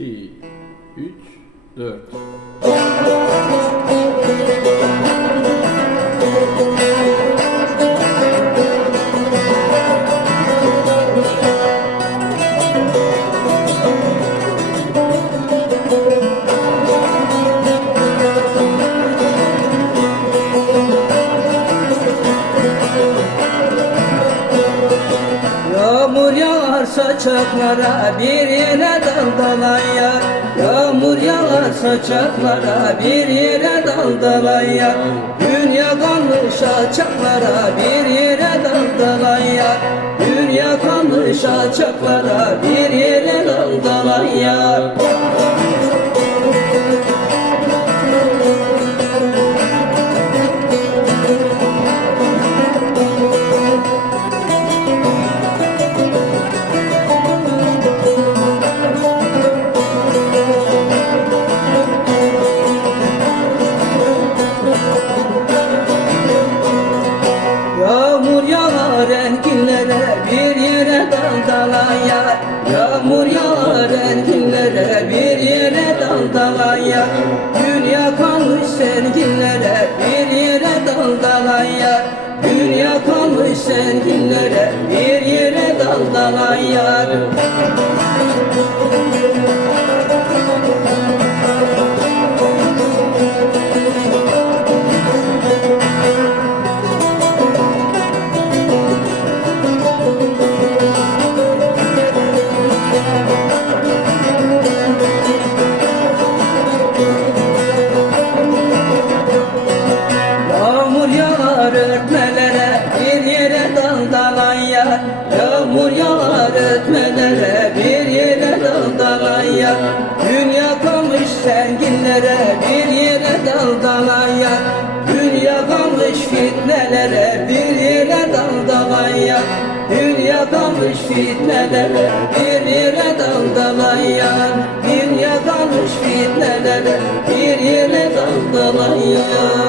2, 3, 4. Yağmur yağarsa çaklara bir yere daldalan yar Yağmur yağarsa çaklara bir yere daldalan yar Dünya kanlışa çaklara bir yere daldalan yar Dünya kanlışa çaklara bir yere daldalan Yağmur yağar enginlere bir yere daldalan yar Dünya kalmış serginlere bir yere daldalan yar Dünya kalmış serginlere bir yere daldalan yar Yağmur yağar örtmelere bir yere daldalan yar Dünya kalmış serginlere bir yere daldalan yar Dünya kalmış fitnelere bir yere daldalan yar Dünya kalmış fitnelere bir yere daldalan yar Dünya kalmış fitnelere bir yere daldalan yar